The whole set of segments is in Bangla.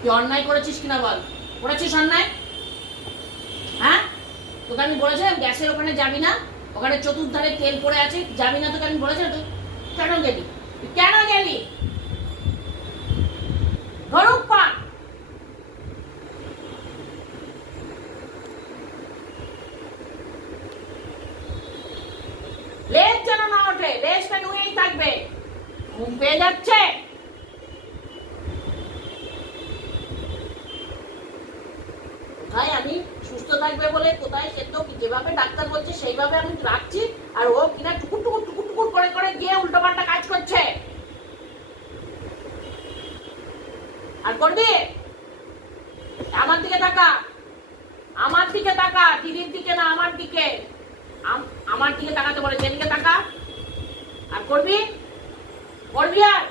তুই অন্যায় করেছিস কিনা বল, করেছিস অন্যায়? হ্যাঁ, তোকে আমি বলেছিলাম গ্যাসের ওখানে যাবি না, ওখানে চতুর্ধারে তেল পড়ে আছে, যাবি না, তোকে আমি বলেছিলাম। তুই কেন গেলি? তুই কেন গেলি? ধরুক পা। লেজ যেন না ওঠে, লেজটা নুয়েই থাকবে। ঘুম পেয়ে যাচ্ছে। কোথায় আমি সুস্থ থাকবে বলে, কোথায় সে তো যেভাবে ডাক্তার বলছে সেইভাবে আমি রাখছি, আর ও কিনা টুকুর টুকুর টুকুর টুকুর করে করে গিয়ে উল্টো পাল্টা কাজ করছে। আর করবি? আমার দিকে তাকা, আমার দিকে তাকা, দিদির দিকে না, আমার দিকে। আমার দিকে তাকাতে বলে, যেদিকে তাকা। আর করবি? করবি? আর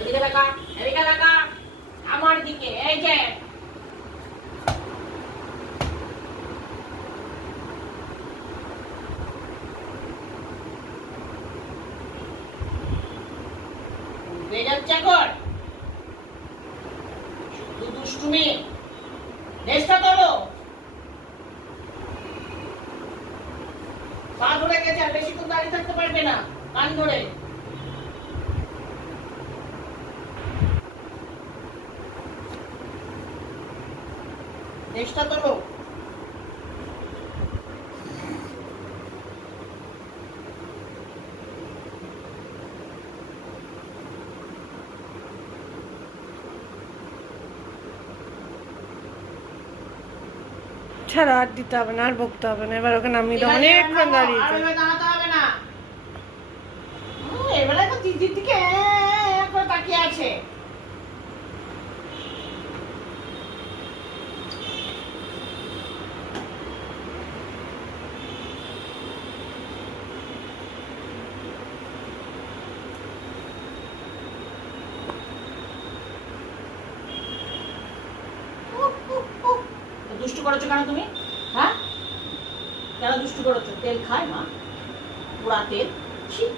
এদিকে তাকা, এদিকে তাকা, আমার দিকে। এই যে যাচ্ছে এখন শুধু দুষ্টুমি। লেজটা তোলো। পা ধরে গেছে, আর বেশিক্ষণ দাঁড়িয়ে থাকতে পারবে না, কান ধরে। লেজটা তোলো। ছাড়া আর দিতে হবে না, আর বকতে হবে না, এবার ওকে নামিয়ে দাও, এবার অনেকক্ষণ নামাবো, আর দাঁড়িয়েছে। এবার দাঁড়াতে হবে না। এবারে তো দিদির দিকে করে তাকিয়ে আছে। দুষ্টু করেছো কেন তুমি? হ্যাঁ, কেন দুষ্টু করেছো? তেল খায় মা, পোড়া তেল।